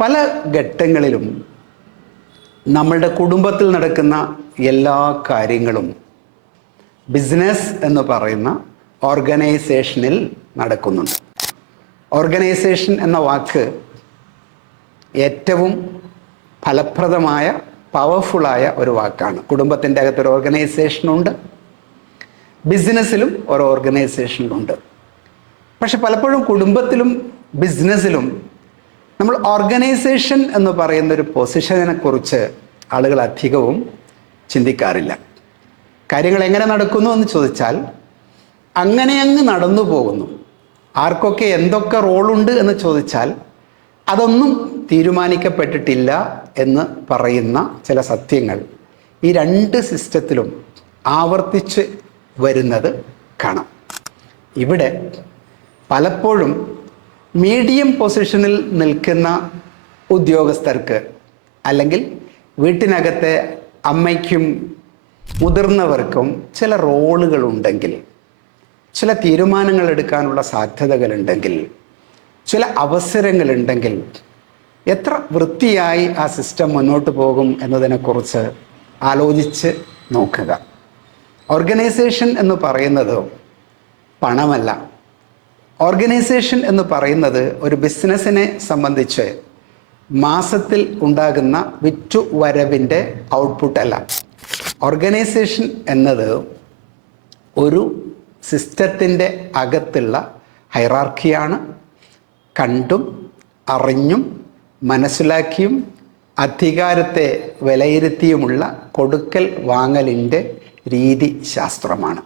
പല ഘട്ടങ്ങളിലും നമ്മളുടെ കുടുംബത്തിൽ നടക്കുന്ന എല്ലാ കാര്യങ്ങളും ബിസിനസ് എന്ന് പറയുന്ന ഓർഗനൈസേഷനിൽ നടക്കുന്നുണ്ട്. ഓർഗനൈസേഷൻ എന്ന വാക്ക് ഏറ്റവും ഫലപ്രദമായ പവർഫുള്ളായ ഒരു വാക്കാണ്. കുടുംബത്തിന്റെ അകത്തൊരു ഓർഗനൈസേഷനുണ്ട് ബിസിനസ്സിലും ഒരു ഓർഗനൈസേഷനുണ്ട് പക്ഷെ പലപ്പോഴും കുടുംബത്തിലും ബിസിനസ്സിലും നമ്മൾ ഓർഗനൈസേഷൻ എന്ന് പറയുന്ന ഒരു പൊസിഷനെ കുറിച്ച് ആളുകൾ അധികവും ചിന്തിക്കാറില്ല. കാര്യങ്ങൾ എങ്ങനെ നടക്കുന്നു എന്ന് ചോദിച്ചാൽ അങ്ങനെ അങ്ങ് നടന്നു പോകുന്നു. ആർക്കൊക്കെ എന്തൊക്കെ റോളുണ്ട് എന്ന് ചോദിച്ചാൽ അതൊന്നും തീരുമാനിക്കപ്പെട്ടിട്ടില്ല എന്ന് പറയുന്ന ചില സത്യങ്ങൾ ഈ രണ്ട് സിസ്റ്റത്തിലും ആവർത്തിച്ച് വരുന്നത് കാണാം. ഇവിടെ പലപ്പോഴും മീഡിയം പൊസിഷനിൽ നിൽക്കുന്ന ഉദ്യോഗസ്ഥർക്ക് അല്ലെങ്കിൽ വീട്ടിനകത്തെ അമ്മയ്ക്കും മുതിർന്നവർക്കും ചില റോളുകളുണ്ടെങ്കിൽ ചില തീരുമാനങ്ങൾ എടുക്കാനുള്ള സാധ്യതകളുണ്ടെങ്കിൽ ചില അവസരങ്ങളുണ്ടെങ്കിൽ എത്ര വൃത്തിയായി ആ സിസ്റ്റം മുന്നോട്ട് പോകും എന്നതിനെക്കുറിച്ച് ആലോചിച്ച് നോക്കുക. ഓർഗനൈസേഷൻ എന്ന് പറയുന്നത് പണമല്ല. ഓർഗനൈസേഷൻ എന്ന് പറയുന്നത് ഒരു ബിസിനസ്സിനെ സംബന്ധിച്ച് മാസത്തിൽ ഉണ്ടാകുന്ന വിറ്റുവരവിന്റെ ഔട്ട്പുട്ട് അല്ല. ഓർഗനൈസേഷൻ എന്നത് ഒരു സിസ്റ്റത്തിന്റെ അകത്തുള്ള ഹൈറാർക്കിയാണ്. കണ്ടും അറിഞ്ഞും മനസ്സിലാക്കിയും അധികാരത്തെ വിലയിരുത്തിയുമുള്ള കൊടുക്കൽ വാങ്ങലിന്റെ രീതി ശാസ്ത്രമാണ്